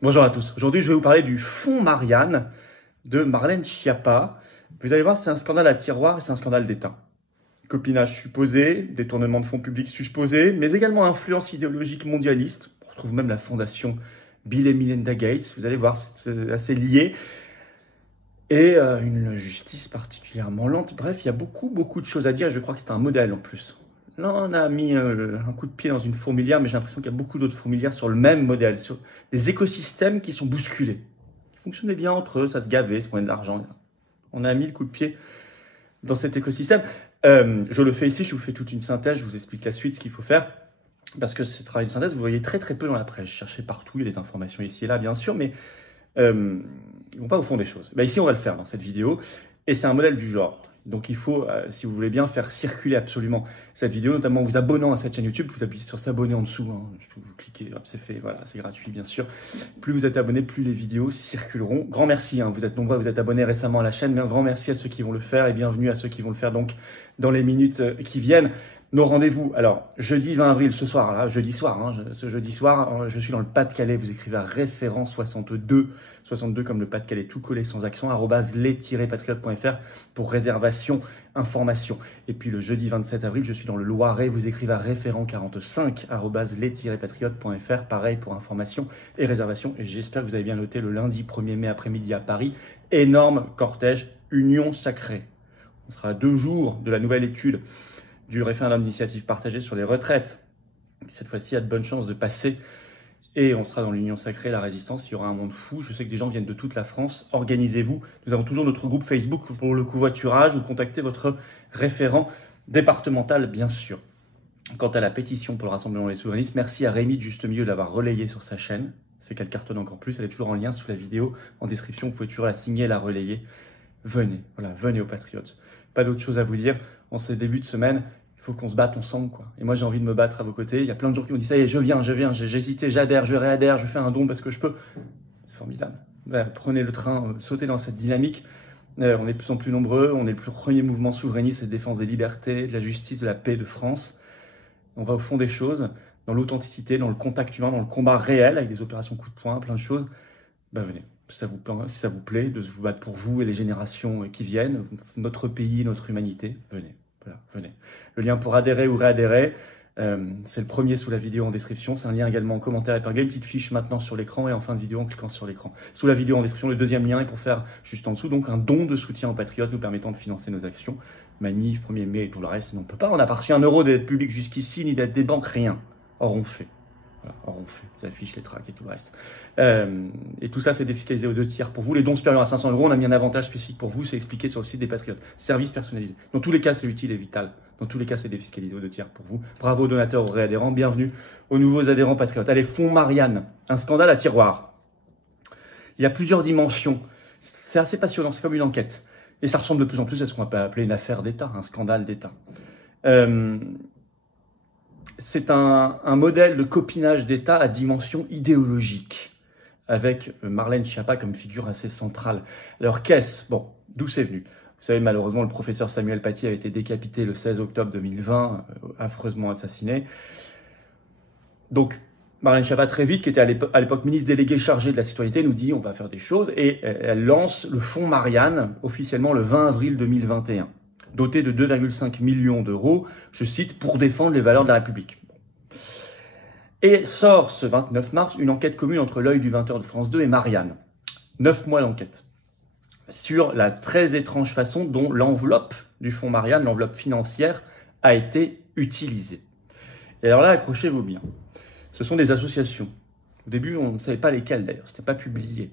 Bonjour à tous. Aujourd'hui, je vais vous parler du fonds Marianne de Marlène Schiappa. Vous allez voir, c'est un scandale à tiroir et c'est un scandale d'État. Copinage supposé, détournement de fonds publics supposé, mais également influence idéologique mondialiste. On retrouve même la fondation Bill et Melinda Gates. Vous allez voir, c'est assez lié. Et une justice particulièrement lente. Bref, il y a beaucoup de choses à dire et je crois que c'est un modèle en plus. Là, on a mis un coup de pied dans une fourmilière, mais j'ai l'impression qu'il y a beaucoup d'autres fourmilières sur le même modèle, sur des écosystèmes qui sont bousculés. Ils fonctionnaient bien entre eux, ça se gavait, ça prenait de l'argent. On a mis le coup de pied dans cet écosystème. Je le fais ici, je vous fais toute une synthèse, je vous explique la suite, ce qu'il faut faire. Parce que ce travail de synthèse, vous voyez très peu dans la presse. Je cherchais partout, il y a des informations ici et là, bien sûr, mais ils ne vont pas au fond des choses. Ben, ici, on va le faire dans cette vidéo. Et c'est un modèle du genre. Donc il faut, si vous voulez bien, faire circuler absolument cette vidéo, notamment en vous abonnant à cette chaîne YouTube. Vous appuyez sur s'abonner en dessous, hein. Vous cliquez, hop, c'est fait, voilà, c'est gratuit bien sûr. Plus vous êtes abonné, plus les vidéos circuleront. Grand merci, hein. Vous êtes nombreux, vous êtes abonnés récemment à la chaîne, mais un grand merci à ceux qui vont le faire et bienvenue à ceux qui vont le faire donc dans les minutes qui viennent. Nos rendez-vous, alors jeudi 20 avril, ce soir, là, jeudi soir, hein, ce jeudi soir, je suis dans le Pas-de-Calais, vous écrivez à référent 62 comme le Pas-de-Calais, tout collé sans accent, @les-patriotes.fr pour réservation, information. Et puis le jeudi 27 avril, je suis dans le Loiret, vous écrivez à référent 45 @les-patriotes.fr, pareil pour information et réservation. Et j'espère que vous avez bien noté le lundi 1er mai après-midi à Paris, énorme cortège, Union Sacrée. On sera à 2 jours de la nouvelle étude du référendum d'initiative partagée sur les retraites. Cette fois-ci, il y a de bonnes chances de passer et on sera dans l'Union Sacrée, la résistance. Il y aura un monde fou. Je sais que des gens viennent de toute la France. Organisez-vous. Nous avons toujours notre groupe Facebook pour le covoiturage ou contactez votre référent départemental, bien sûr. Quant à la pétition pour le Rassemblement des souverainistes, merci à Rémi de Juste Milieu d'avoir relayé sur sa chaîne. Ça fait qu'elle cartonne encore plus. Elle est toujours en lien sous la vidéo, en description. Vous pouvez toujours la signer, la relayer. Venez, voilà, venez aux Patriotes. Pas d'autre chose à vous dire. En ces débuts de semaine, il faut qu'on se batte ensemble, quoi. Et moi, j'ai envie de me battre à vos côtés. Il y a plein de gens qui m'ont dit, ça y est, je viens, j'ai hésité, j'adhère, je réadhère, je fais un don parce que je peux. C'est formidable. Ouais, prenez le train, sautez dans cette dynamique. On est de plus en plus nombreux, on est le premier mouvement souverainiste et de défense des libertés, de la justice, de la paix de France. On va au fond des choses, dans l'authenticité, dans le contact humain, dans le combat réel, avec des opérations coup de poing, plein de choses. Ben venez. Si ça vous plaît de vous battre pour vous et les générations qui viennent, notre pays, notre humanité, venez. Voilà, venez. Le lien pour adhérer ou réadhérer, c'est le premier sous la vidéo en description. C'est un lien également en commentaire épinglé, une petite fiche maintenant sur l'écran et en fin de vidéo en cliquant sur l'écran. Sous la vidéo en description, le deuxième lien est pour faire juste en dessous, donc un don de soutien aux patriotes nous permettant de financer nos actions. Manif, 1er mai et tout le reste, on ne peut pas. On n'a pas reçu un euro d'aide publique jusqu'ici, ni d'aide des banques, rien. Or on fait. Voilà, or on fait, ça affiche les tracts et tout le reste. Et tout ça, c'est défiscalisé aux 2 tiers pour vous. Les dons supérieurs à 500 euros, on a mis un avantage spécifique pour vous, c'est expliqué sur le site des Patriotes. Service personnalisé. Dans tous les cas, c'est utile et vital. Dans tous les cas, c'est défiscalisé aux 2 tiers pour vous. Bravo aux donateurs, aux réadhérents. Bienvenue aux nouveaux adhérents Patriotes. Allez, fonds Marianne, un scandale à tiroir. Il y a plusieurs dimensions. C'est assez passionnant, c'est comme une enquête. Et ça ressemble de plus en plus à ce qu'on peut appeler une affaire d'État, un scandale d'État. C'est un modèle de copinage d'État à dimension idéologique, avec Marlène Schiappa comme figure assez centrale. Alors qu'est-ce? Bon, d'où c'est venu? Vous savez, malheureusement, le professeur Samuel Paty a été décapité le 16 octobre 2020, affreusement assassiné. Donc, Marlène Schiappa, très vite, qui était à l'époque ministre déléguée chargée de la citoyenneté, nous dit on va faire des choses, et elle lance le fonds Marianne, officiellement le 20 avril 2021. Doté de 2,5 millions d'euros, je cite, pour défendre les valeurs de la République. Et sort ce 29 mars une enquête commune entre l'œil du 20h de France 2 et Marianne. 9 mois d'enquête. Sur la très étrange façon dont l'enveloppe du fonds Marianne, l'enveloppe financière, a été utilisée. Et alors là, accrochez-vous bien. Ce sont des associations. Au début, on ne savait pas lesquelles d'ailleurs, c'était pas publié.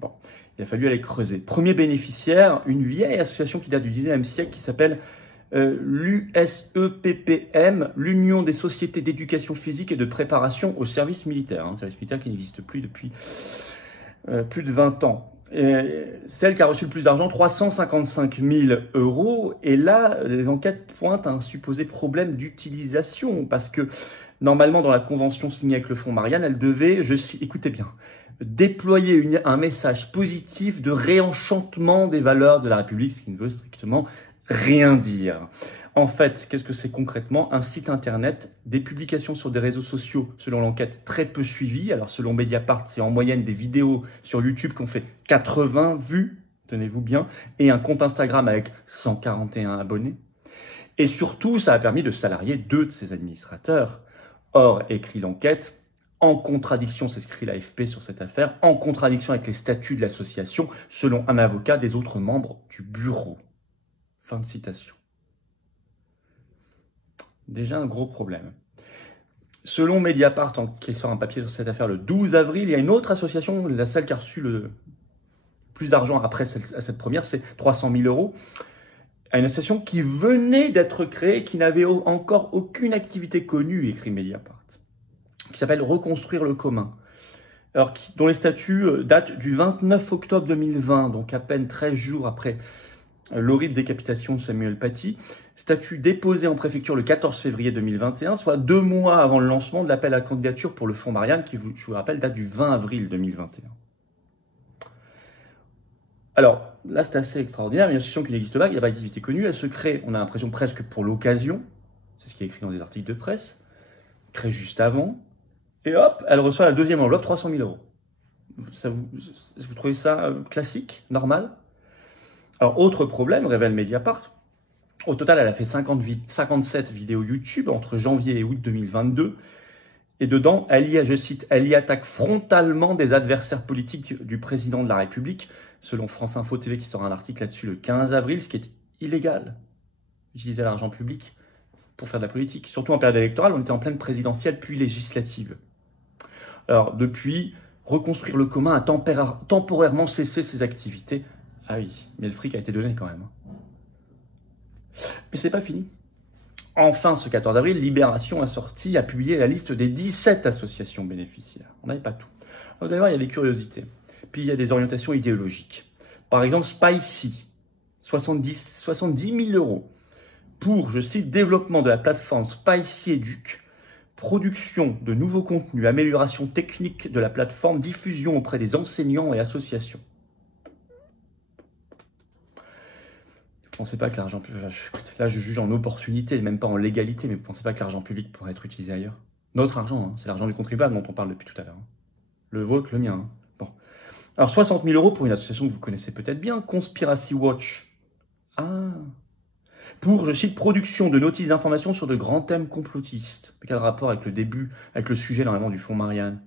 Bon, il a fallu aller creuser. Premier bénéficiaire, une vieille association qui date du 19e siècle qui s'appelle l'USEPPM, l'Union des sociétés d'éducation physique et de préparation au service militaire. Un service militaire qui n'existe plus depuis plus de 20 ans. Et celle qui a reçu le plus d'argent, 355 000 euros. Et là, les enquêtes pointent à un supposé problème d'utilisation parce que normalement, dans la convention signée avec le fonds Marianne, elle devait, écoutez bien, déployer un message positif de réenchantement des valeurs de la République, ce qui ne veut strictement rien dire. En fait, qu'est-ce que c'est concrètement? Un site internet, des publications sur des réseaux sociaux, selon l'enquête, très peu suivies. Alors, selon Mediapart, c'est en moyenne des vidéos sur YouTube qui ont fait 80 vues, tenez-vous bien, et un compte Instagram avec 141 abonnés. Et surtout, ça a permis de salarier 2 de ses administrateurs. Or, écrit l'enquête, en contradiction, c'est ce qu'écrit l'AFP sur cette affaire, en contradiction avec les statuts de l'association, selon un avocat des autres membres du bureau. Fin de citation. Déjà un gros problème. Selon Mediapart, qui sort un papier sur cette affaire le 12 avril, il y a une autre association, la celle qui a reçu le plus d'argent après cette première, c'est 300 000 euros, à une association qui venait d'être créée, qui n'avait encore aucune activité connue, écrit Mediapart, qui s'appelle Reconstruire le commun, alors dont les statuts datent du 29 octobre 2020, donc à peine 13 jours après l'horrible décapitation de Samuel Paty, statut déposé en préfecture le 14 février 2021, soit 2 mois avant le lancement de l'appel à candidature pour le fonds Marianne, qui, je vous rappelle, date du 20 avril 2021. Alors, là, c'est assez extraordinaire, une association qui n'existe pas, qui n'a pas d'activité connue, elle se crée, on a l'impression presque pour l'occasion, c'est ce qui est écrit dans des articles de presse, crée juste avant, et hop, elle reçoit la deuxième enveloppe, 300 000 euros. Vous trouvez ça classique, normal? Alors, autre problème, révèle Mediapart, au total, elle a fait 57 vidéos YouTube entre janvier et août 2022. Et dedans, je cite, elle y attaque frontalement des adversaires politiques du président de la République, selon France Info TV qui sort un article là-dessus le 15 avril, ce qui est illégal. Utiliser l'argent public pour faire de la politique. Surtout en période électorale, on était en pleine présidentielle puis législative. Alors, depuis, Reconstruire le commun a temporairement cessé ses activités. Ah oui, mais le fric a été donné quand même. Mais c'est pas fini. Enfin, ce 14 avril, Libération a publié la liste des 17 associations bénéficiaires. On n'avait pas tout. Vous allez voir, il y a des curiosités. Puis il y a des orientations idéologiques. Par exemple, Spicy, 70 000 euros pour, je cite, développement de la plateforme Spicy Educ, production de nouveaux contenus, amélioration technique de la plateforme, diffusion auprès des enseignants et associations. Vous ne pensez pas que l'argent public, là je juge en opportunité, même pas en légalité, mais vous ne pensez pas que l'argent public pourrait être utilisé ailleurs? Notre argent, hein, c'est l'argent du contribuable dont on parle depuis tout à l'heure. Hein. Le vôtre, le mien. Hein. Bon. Alors 60 000 euros pour une association que vous connaissez peut-être bien, Conspiracy Watch. Ah. Pour, je cite, production de notices d'information sur de grands thèmes complotistes. Quel rapport avec avec le sujet normalement du fonds Marianne?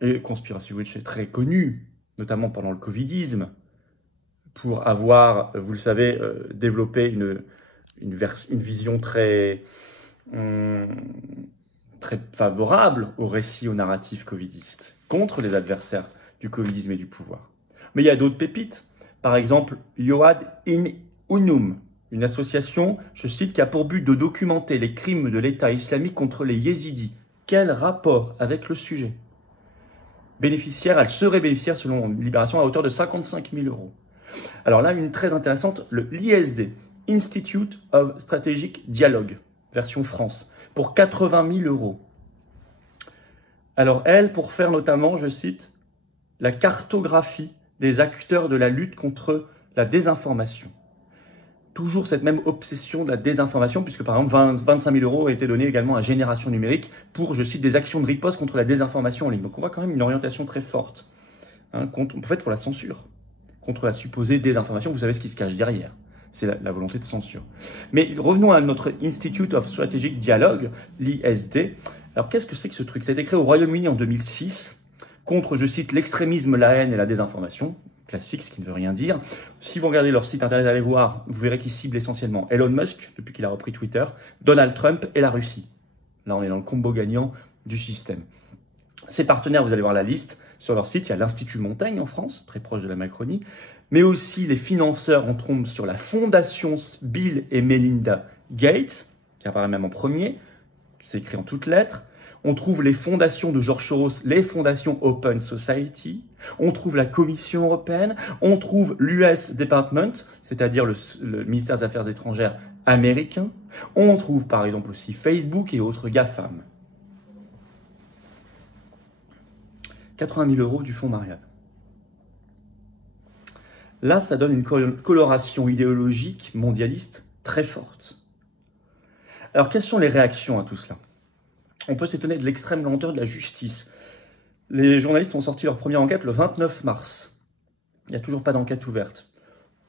Et Conspiracy Watch est très connu, notamment pendant le Covidisme, pour avoir, vous le savez, développé une vision très favorable au récit, au narratif covidiste, contre les adversaires du covidisme et du pouvoir. Mais il y a d'autres pépites. Par exemple, Yoad in Unum, une association, je cite, qui a pour but de documenter les crimes de l'État islamique contre les yézidis. Quel rapport avec le sujet? Bénéficiaire, elle serait bénéficiaire selon Libération à hauteur de 55 000 euros. Alors là, une très intéressante, l'ISD, Institute of Strategic Dialogue, version France, pour 80 000 euros. Alors elle, pour faire notamment, je cite, la cartographie des acteurs de la lutte contre la désinformation. Toujours cette même obsession de la désinformation, puisque par exemple 25 000 euros ont été donnés également à Génération Numérique pour, je cite, des actions de riposte contre la désinformation en ligne. Donc on voit quand même une orientation très forte, hein, en fait pour la censure, contre la supposée désinformation. Vous savez ce qui se cache derrière, c'est la volonté de censure. Mais revenons à notre Institute of Strategic Dialogue, l'ISD. Alors qu'est-ce que c'est que ce truc? Ça a été créé au Royaume-Uni en 2006 contre, je cite, l'extrémisme, la haine et la désinformation. Classique, ce qui ne veut rien dire. Si vous regardez leur site internet, allez voir, vous verrez qu'ils ciblent essentiellement Elon Musk, depuis qu'il a repris Twitter, Donald Trump et la Russie. Là, on est dans le combo gagnant du système. Ces partenaires, vous allez voir la liste. Sur leur site, il y a l'Institut Montaigne en France, très proche de la Macronie, mais aussi les financeurs, on tombe sur la Fondation Bill et Melinda Gates, qui apparaît même en premier, c'est écrit en toutes lettres. On trouve les fondations de George Soros, les fondations Open Society. On trouve la Commission européenne. On trouve l'US Department, c'est-à-dire le ministère des Affaires étrangères américain. On trouve par exemple aussi Facebook et autres GAFAM. 80 000 euros du fonds Marianne. Là, ça donne une coloration idéologique mondialiste très forte. Alors, quelles sont les réactions à tout cela? On peut s'étonner de l'extrême lenteur de la justice. Les journalistes ont sorti leur première enquête le 29 mars. Il n'y a toujours pas d'enquête ouverte.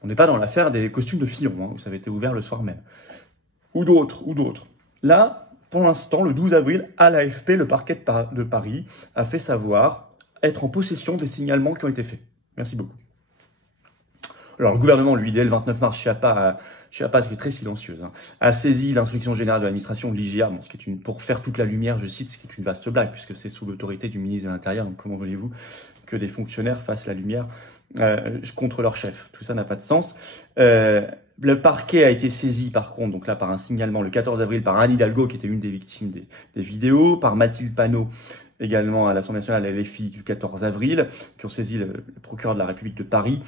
On n'est pas dans l'affaire des costumes de Fillon, où ça avait été ouvert le soir même. Ou d'autres. Là, pour l'instant, le 12 avril, à l'AFP, le parquet de Paris a fait savoir être en possession des signalements qui ont été faits. Merci beaucoup. Alors, le gouvernement, lui, dès le 29 mars, Schiappa, qui est très silencieuse, a saisi l'inspection générale de l'administration de l'IGA, pour faire toute la lumière, je cite, ce qui est une vaste blague, puisque c'est sous l'autorité du ministre de l'Intérieur. Donc, comment voulez-vous que des fonctionnaires fassent la lumière contre leur chef? Tout ça n'a pas de sens. Le parquet a été saisi, par contre, donc là, par un signalement le 14 avril, par Anne Hidalgo, qui était une des victimes des vidéos, par Mathilde Panot, également à l'Assemblée nationale, à LFI, du 14 avril, qui ont saisi le procureur de la République de Paris.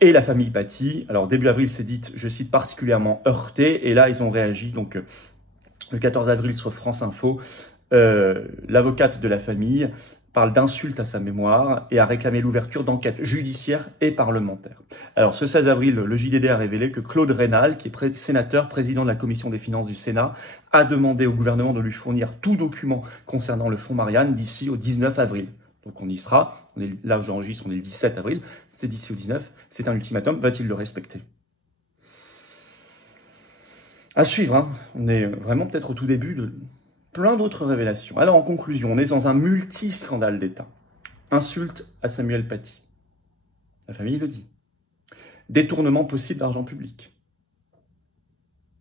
Et la famille Paty, alors début avril, s'est dite, je cite, particulièrement heurtée. Et là, ils ont réagi, donc le 14 avril sur France Info. L'avocate de la famille parle d'insultes à sa mémoire et a réclamé l'ouverture d'enquêtes judiciaires et parlementaires. Alors ce 16 avril, le JDD a révélé que Claude Raynal, qui est sénateur, président de la commission des finances du Sénat, a demandé au gouvernement de lui fournir tout document concernant le fonds Marianne d'ici au 19 avril. Donc on y sera, on est là où j'enregistre, on est le 17 avril, c'est d'ici au 19, c'est un ultimatum, va-t-il le respecter? À suivre, on est vraiment peut-être au tout début de plein d'autres révélations. Alors en conclusion, on est dans un multi-scandale d'État. Insulte à Samuel Paty, la famille le dit. Détournement possible d'argent public,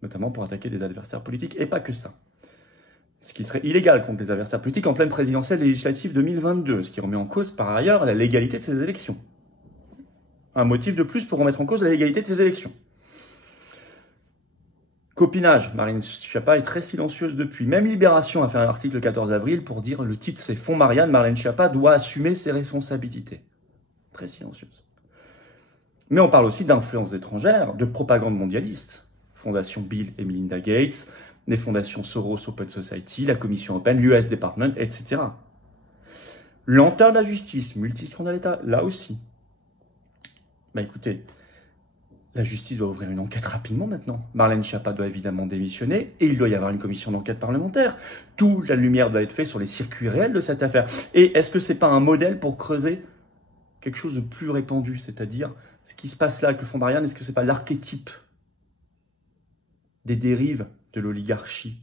notamment pour attaquer des adversaires politiques, et pas que ça. Ce qui serait illégal contre les adversaires politiques en pleine présidentielle législative 2022, ce qui remet en cause par ailleurs la légalité de ces élections. Un motif de plus pour remettre en cause la légalité de ces élections. Copinage, Marlène Schiappa est très silencieuse depuis. Même Libération a fait un article le 14 avril pour dire, le titre c'est Fonds Marianne, Marlène Schiappa doit assumer ses responsabilités. Très silencieuse. Mais on parle aussi d'influence étrangère, de propagande mondialiste. Fondation Bill et Melinda Gates, les fondations Soros Open Society, la Commission européenne, l'US Department, etc. Lenteur de la justice, multiscandale d'État, là aussi. Bah écoutez, la justice doit ouvrir une enquête rapidement maintenant. Marlène Schiappa doit évidemment démissionner et il doit y avoir une commission d'enquête parlementaire. Toute la lumière doit être faite sur les circuits réels de cette affaire. Et est-ce que c'est pas un modèle pour creuser quelque chose de plus répandu, c'est-à-dire ce qui se passe là avec le fonds Marianne, est-ce que c'est pas l'archétype des dérives de l'oligarchie,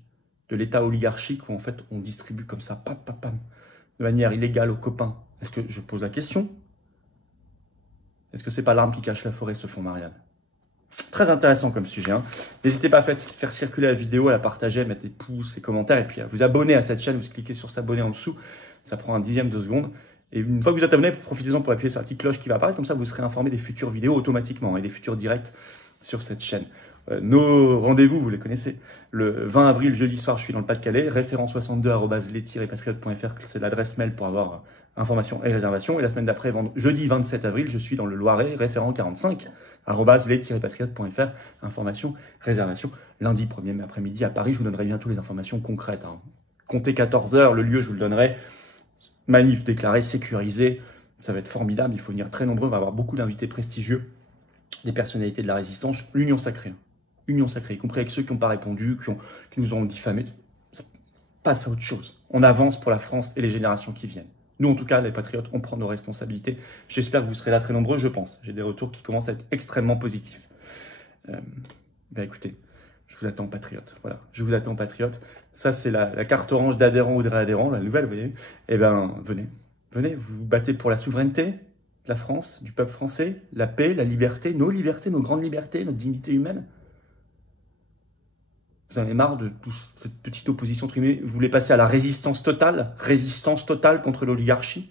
de l'État oligarchique où en fait on distribue comme ça, de manière illégale aux copains? Est-ce que je pose la question? Est-ce que c'est pas l'arme qui cache la forêt, ce fonds Marianne? Très intéressant comme sujet. N'hésitez pas à faire circuler la vidéo, à la partager, à mettre des pouces, des commentaires, et puis à vous abonner à cette chaîne. Vous cliquez sur s'abonner en dessous, ça prend un dixième de seconde. Et une fois que vous êtes abonné, profitez-en pour appuyer sur la petite cloche qui va apparaître, comme ça vous serez informé des futures vidéos automatiquement et des futurs directs sur cette chaîne. Nos rendez-vous, vous les connaissez. Le 20 avril, jeudi soir, je suis dans le Pas-de-Calais, référent62@les-patriotes.fr, c'est l'adresse mail pour avoir informations et réservations. Et la semaine d'après, jeudi 27 avril, je suis dans le Loiret, référent45@les-patriotes.fr, informations, réservations. Lundi 1er mai après-midi à Paris, je vous donnerai bientôt les informations concrètes. Comptez 14 heures, le lieu, je vous le donnerai. Manif déclaré, sécurisé, ça va être formidable, il faut venir très nombreux, on va avoir beaucoup d'invités prestigieux, des personnalités de la résistance, l'union sacrée, y compris avec ceux qui n'ont pas répondu, qui nous ont diffamés. Passe à autre chose, on avance pour la France et les générations qui viennent. Nous, en tout cas, les patriotes, on prend nos responsabilités. J'espère que vous serez là très nombreux, je pense. J'ai des retours qui commencent à être extrêmement positifs. Écoutez, je vous attends, patriotes. Voilà, je vous attends, patriotes. Ça, c'est la carte orange d'adhérents ou de réadhérents, la nouvelle, vous voyez. Eh bien, venez, vous vous battez pour la souveraineté de la France, du peuple français, la paix, la liberté, nos grandes libertés, notre dignité humaine. Vous en avez marre de toute cette petite opposition trimée. Vous voulez passer à la résistance totale contre l'oligarchie?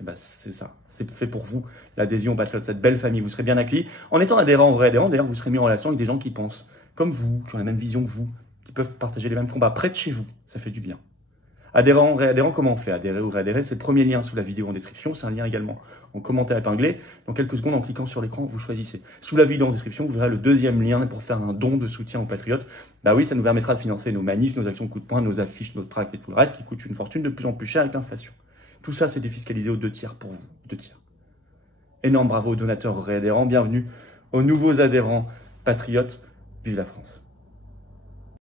Eh ben, c'est ça, c'est fait pour vous, l'adhésion aux patriotes, cette belle famille. Vous serez bien accueillis. En étant adhérent ou réadhérent, d'ailleurs, vous serez mis en relation avec des gens qui pensent comme vous, qui ont la même vision que vous, qui peuvent partager les mêmes combats près de chez vous. Ça fait du bien. Adhérent, réadhérent, comment on fait? Adhérer ou réadhérer, c'est le premier lien sous la vidéo en description. C'est un lien également en commentaire épinglé. Dans quelques secondes, en cliquant sur l'écran, vous choisissez. Sous la vidéo en description, vous verrez le deuxième lien pour faire un don de soutien aux patriotes. Bah oui, ça nous permettra de financer nos manifs, nos actions de coup de poing, nos affiches, notre tract et tout le reste qui coûte une fortune de plus en plus cher avec l'inflation. Tout ça, c'est défiscalisé aux 2 tiers pour vous. 2 tiers. Énorme bravo aux donateurs réadhérents. Bienvenue aux nouveaux adhérents patriotes. Vive la France.